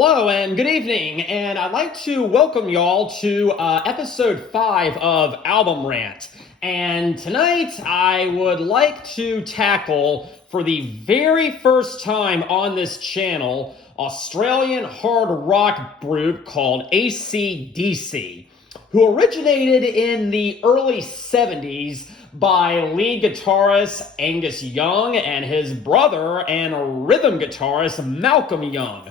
Hello and good evening, and I'd like to welcome y'all to episode 5 of Album Rant. And tonight I would like to tackle, for the very first time on this channel, Australian hard rock group called AC/DC, who originated in the early 70s by lead guitarist Angus Young and his brother and rhythm guitarist Malcolm Young.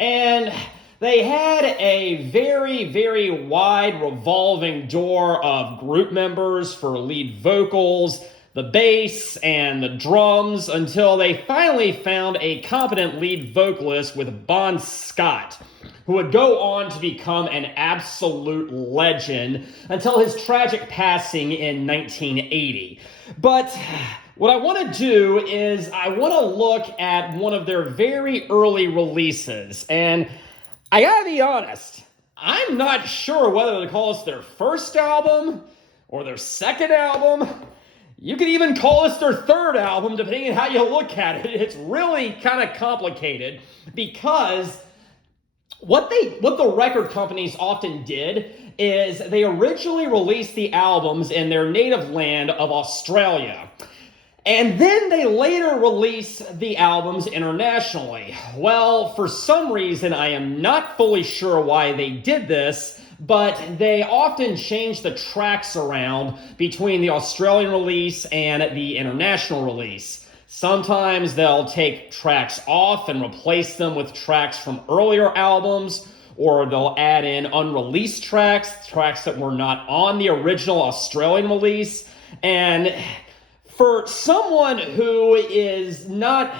And they had a very wide revolving door of group members for lead vocals, the bass, and the drums until they finally found a competent lead vocalist with Bon Scott, who would go on to become an absolute legend until his tragic passing in 1980. But what I want to do is I want to look at one of their very early releases. And I gotta be honest, I'm not sure whether to call this their first album or their second album. You could even call this their third album, depending on how you look at it. It's really kind of complicated because what the record companies often did is they originally released the albums in their native land of Australia. And then they later released the albums internationally. Well, for some reason, I am not fully sure why they did this, but they often change the tracks around between the Australian release and the international release. Sometimes they'll take tracks off and replace them with tracks from earlier albums, or they'll add in unreleased tracks that were not on the original Australian release. And for someone who is not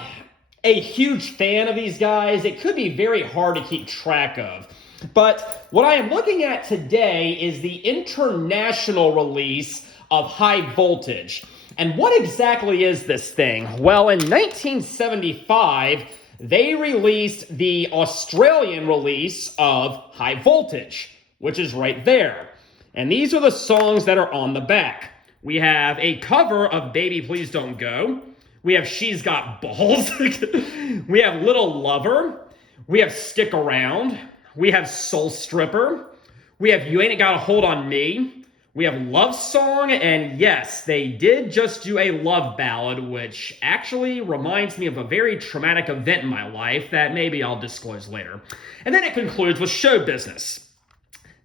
a huge fan of these guys, it could be very hard to keep track of. But what I am looking at today is the international release of High Voltage. And what exactly is this thing? Well, in 1975, they released the Australian release of High Voltage, which is right there. And these are the songs that are on the back. We have a cover of Baby Please Don't Go. We have She's Got Balls. We have Little Lover. We have Stick Around. We have Soul Stripper. We have You Ain't Got a Hold on Me. We have Love Song. And yes, they did just do a love ballad, which actually reminds me of a very traumatic event in my life that maybe I'll disclose later. And then it concludes with Show Business.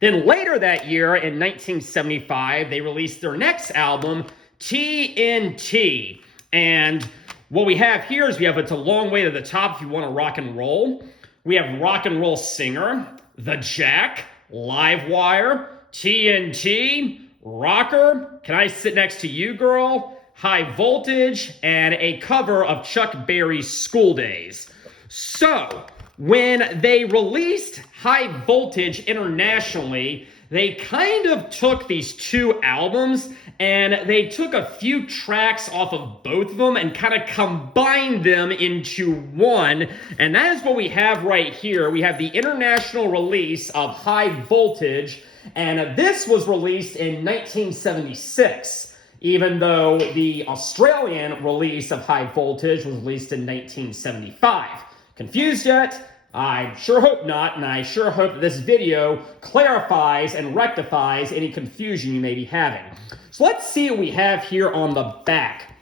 Then later that year, in 1975, they released their next album, TNT. And what we have here is It's a Long Way to the Top If You Want to Rock and Roll. We have Rock and Roll Singer, The Jack, Livewire, TNT, Rocker, Can I Sit Next to You, Girl, High Voltage, and a cover of Chuck Berry's School Days. So when they released High Voltage internationally, they kind of took these two albums and they took a few tracks off of both of them and kind of combined them into one. And that is what we have right here. We have the international release of High Voltage, and this was released in 1976. Even though the Australian release of High Voltage was released in 1975. Confused yet? I sure hope not, and I sure hope that this video clarifies and rectifies any confusion you may be having. So let's see what we have here on the back.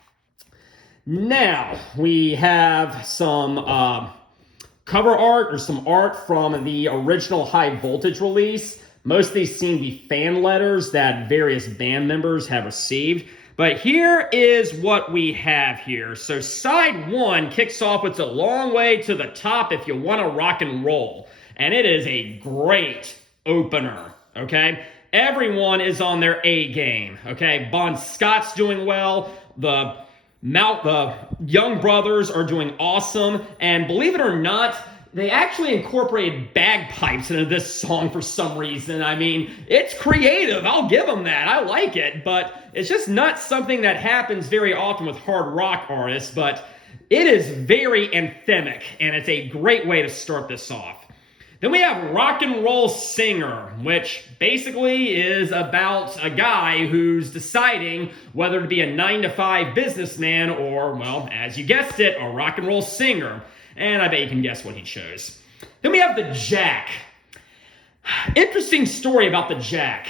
Now, we have some cover art or some art from the original High Voltage release. Most of these seem to be fan letters that various band members have received. But here is what we have here. So side one kicks off with It's a Long Way to the Top If You Want to Rock and Roll. And it is a great opener, okay? Everyone is on their A game, okay? Bon Scott's doing well. The Young brothers are doing awesome. And believe it or not, they actually incorporated bagpipes into this song for some reason. I mean, it's creative. I'll give them that. I like it, but it's just not something that happens very often with hard rock artists, but it is very anthemic, and it's a great way to start this off. Then we have Rock and Roll Singer, which basically is about a guy who's deciding whether to be a 9-to-5 businessman or, well, as you guessed it, a rock and roll singer. And I bet you can guess what he chose. Then we have the Jack. Interesting story about the Jack.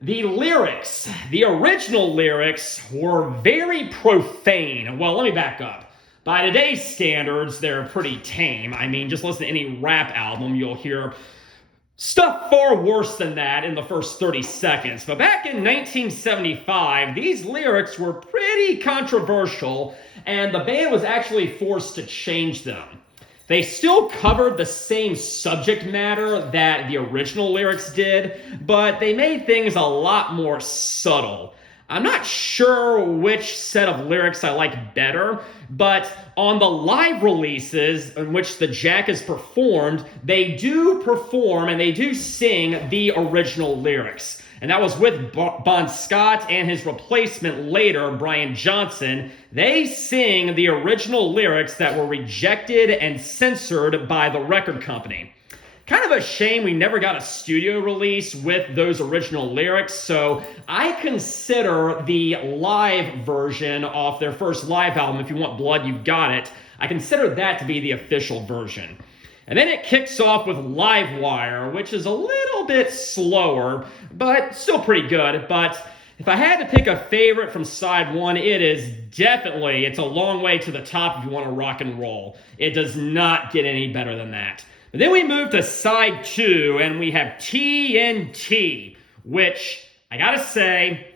The lyrics, the original lyrics, were very profane. Well, let me back up. By today's standards, they're pretty tame. I mean, just listen to any rap album, you'll hear stuff far worse than that in the first 30 seconds. But back in 1975, these lyrics were pretty controversial, and the band was actually forced to change them. They still covered the same subject matter that the original lyrics did, but they made things a lot more subtle. I'm not sure which set of lyrics I like better, but on the live releases in which the Jack is performed, they do perform and they do sing the original lyrics. And that was with Bon Scott and his replacement later, Brian Johnson. They sing the original lyrics that were rejected and censored by the record company. Kind of a shame we never got a studio release with those original lyrics, so I consider the live version off their first live album, If You Want Blood, You've Got It, I consider that to be the official version. And then it kicks off with Livewire, which is a little bit slower, but still pretty good. But if I had to pick a favorite from side one, it's a long way to the top if you want to rock and roll. It does not get any better than that. But then we move to side two, and we have TNT, which I gotta say,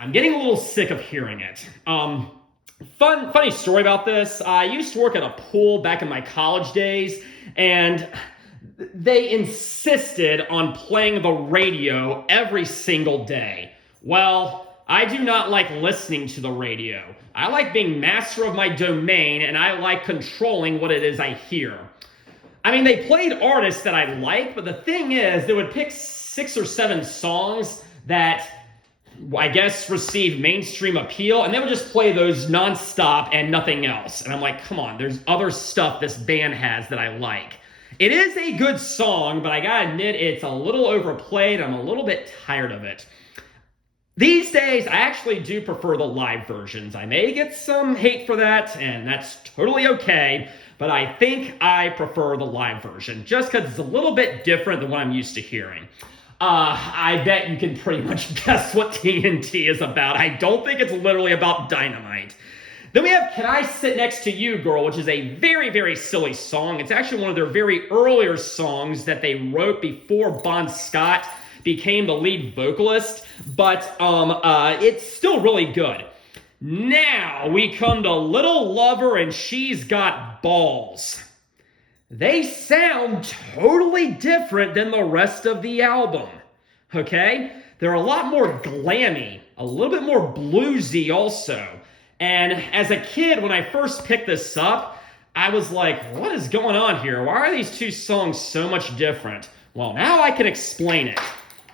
I'm getting a little sick of hearing it. Funny story about this. I used to work at a pool back in my college days, and they insisted on playing the radio every single day. Well, I do not like listening to the radio. I like being master of my domain, and I like controlling what it is I hear. I mean, they played artists that I like, but the thing is, they would pick 6 or 7 songs that I guess received mainstream appeal, and they would just play those nonstop and nothing else. And I'm like, come on, there's other stuff this band has that I like. It is a good song, but I gotta admit it's a little overplayed. I'm a little bit tired of it. These days, I actually do prefer the live versions. I may get some hate for that, and that's totally okay, but I think I prefer the live version, just because it's a little bit different than what I'm used to hearing. I bet you can pretty much guess what TNT is about. I don't think it's literally about dynamite. Then we have Can I Sit Next to You, Girl, which is a very, very silly song. It's actually one of their very earlier songs that they wrote before Bon Scott became the lead vocalist, but it's still really good. Now we come to Little Lover and She's Got Balls. They sound totally different than the rest of the album, okay? They're a lot more glammy, a little bit more bluesy also. And as a kid, when I first picked this up, I was like, what is going on here? Why are these two songs so much different? Well, now I can explain it.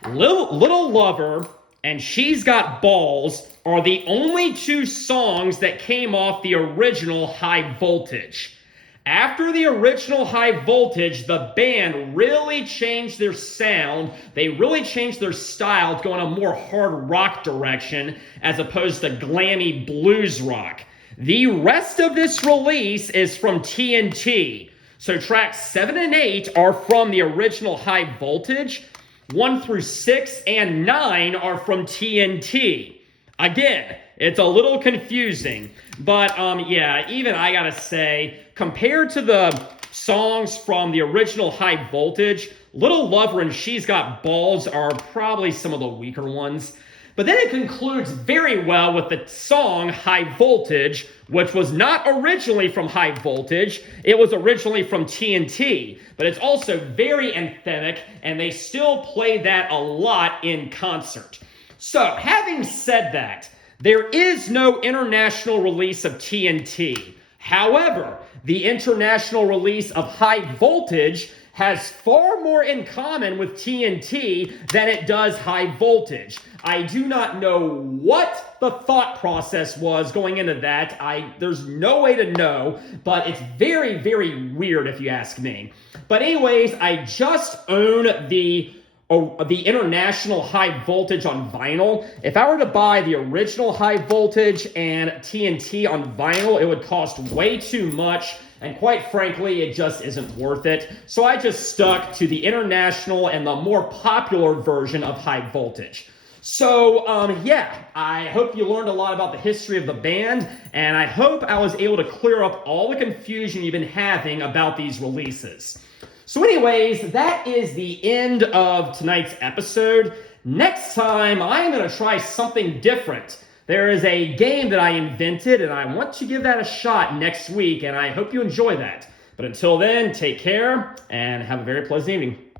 Little Lover and She's Got Balls are the only 2 songs that came off the original High Voltage. After the original High Voltage, the band really changed their sound. They really changed their style to go in a more hard rock direction as opposed to glammy blues rock. The rest of this release is from TNT. So tracks 7 and 8 are from the original High Voltage. 1 through 6 and 9 are from TNT. Again, it's a little confusing, but yeah, even I gotta say, compared to the songs from the original High Voltage, Little Lover and She's Got Balls are probably some of the weaker ones. But then it concludes very well with the song High Voltage, which was not originally from High Voltage. It was originally from TNT, but it's also very anthemic, and they still play that a lot in concert. So, having said that, there is no international release of TNT. However, the international release of High Voltage has far more in common with TNT than it does High Voltage. I do not know what the thought process was going into that. There's no way to know, but it's very, very weird if you ask me. But anyways, I just own the international High Voltage on vinyl. If I were to buy the original High Voltage and TNT on vinyl, it would cost way too much, and quite frankly, it just isn't worth it. So I just stuck to the international and the more popular version of high voltage. So, yeah, I hope you learned a lot about the history of the band, and I hope I was able to clear up all the confusion you've been having about these releases. So anyways, that is the end of tonight's episode. Next time, I'm going to try something different. There is a game that I invented, and I want to give that a shot next week, and I hope you enjoy that. But until then, take care, and have a very pleasant evening.